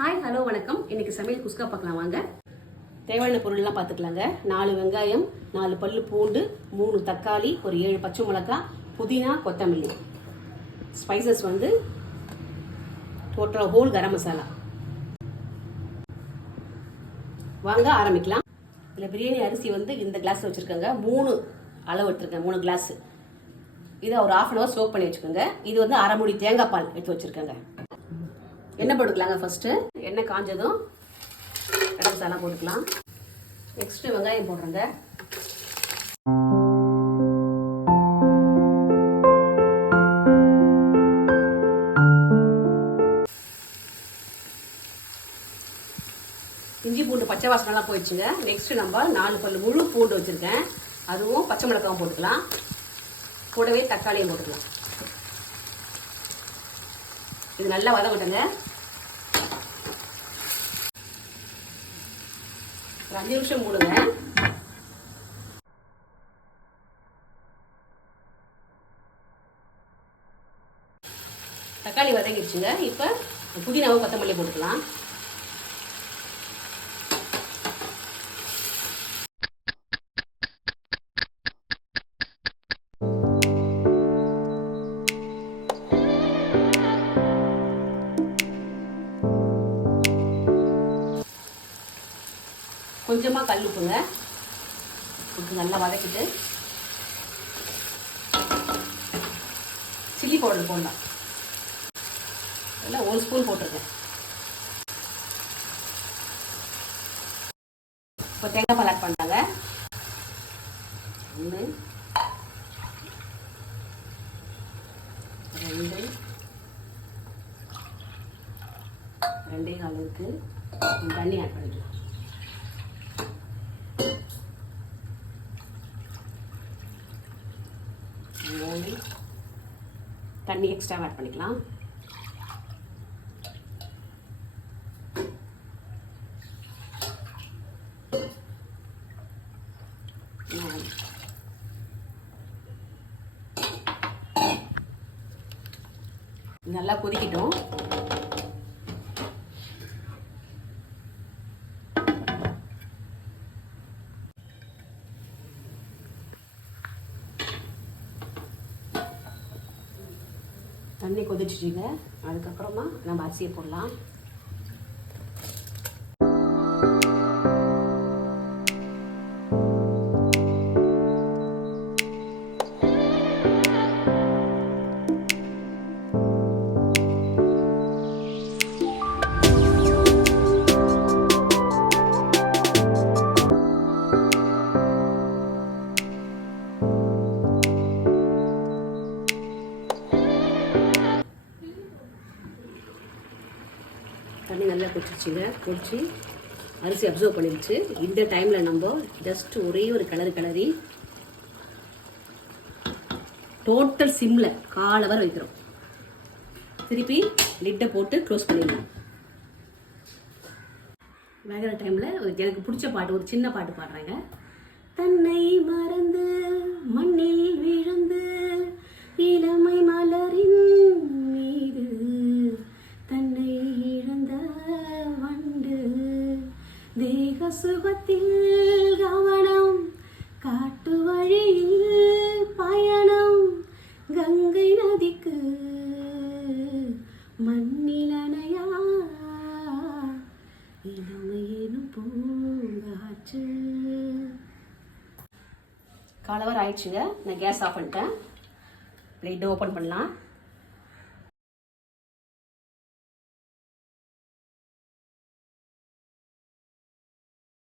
Hi hello வணக்கம். இன்னைக்கு சமையல் குஸ்கா பார்க்கலாம் வாங்க. தேவையான பொருள்லாம் பார்த்துக்கலாங்க. 4 வெங்காயம், 4 பல்லு பூண்டு, 3 தக்காளி, ஒரு 7 பச்சை மிளகாய், புதினா, கொத்தமல்லி. ஸ்பைசஸ் வந்து டோட்டல் ஹோல் கரம் மசாலா. வாங்க ஆரம்பிக்கலாம். இதில் பிரியாணி அரிசி வந்து இந்த கிளாஸ் வச்சுருக்கேங்க. 3 அளவு எடுத்துருக்கேன், 3 கிளாஸ். இதை ஒரு 1/2 hour சோக் பண்ணி வச்சுக்கோங்க. இது வந்து அரை மூடி தேங்காய் பால் எடுத்து வச்சுருக்கேங்க. எண்ணெய் போட்டுக்கலாங்க. ஃபர்ஸ்ட்டு எண்ணெய் காஞ்சதும் கரம் மசாலா போட்டுக்கலாம். நெக்ஸ்ட்டு வெங்காயம் போடுறேங்க. இஞ்சி பூண்டு பச்சை வாசனைலாம் போயிடுச்சுங்க. நெக்ஸ்ட்டு நம்ம 4 பல்லு முழு பூண்டு வச்சுருக்கேன், அதுவும் பச்சை மிளகாவும் போட்டுக்கலாம். கூடவே தக்காளியும் போட்டுக்கலாம். இது நல்லா வதங்கட்டுங்க. ஒரு 5 நிமிஷம் மூடுங்க. தக்காளி வதங்கிடுச்சுங்க. இப்போ புதினாவும் கொத்தமல்லி போட்டுக்கலாம். கொஞ்சமாக கல் உப்புங்க உப்பு நல்லா வதக்கிட்டு சில்லி பவுடர் போடலாம். எல்லாம் 1 ஸ்பூன் போட்டிருக்கேன். இப்போ தேங்காய் பால் ஆட் பண்ணாங்க. 1 2 2.4 இருக்கு. தண்ணி ஆட் பண்ணிக்கலாம். தண்ணி எக்ஸ்ட்ரா ஆட் பண்ணிக்கலாம். நல்லா கொதிக்கட்டும். தண்ணி கொதிச்சுச்சுங்க. அதுக்கப்புறமா நம்ம அரிசியை போடலாம். தண்ணி நல்லா கொதிச்சுங்க. கொதிச்சு அரிசி அப்சர்வ் பண்ணிடுச்சு. இந்த டைமில் நம்ம ஜஸ்ட் ஒரே ஒரு கிளறி டோட்டல் சிம்மில் 1/4 hour வைக்கிறோம். திருப்பி லிட்டை போட்டு க்ளோஸ் பண்ணிடலாம். வேகிற டைமில் எனக்கு பிடிச்ச பாட்டு, ஒரு சின்ன பாட்டு பாடுறேங்க. தன்னை மறந்து மண்ணில் விழுந்து இளமை மலரின் மீது தன்னை இழந்த வண்டு தேக சுகத்தில் கவனம் காட்டு வழியில் பயணம் கங்கை நதிக்கு மண்ணிலனையா இளமையேனும் பூங்காற்று. 1/4 hour ஆயிடுச்சுங்க. நான் கேஸ் ஆஃப் பண்ணிட்டேன். லிட் ஓப்பன் பண்ணலாம்.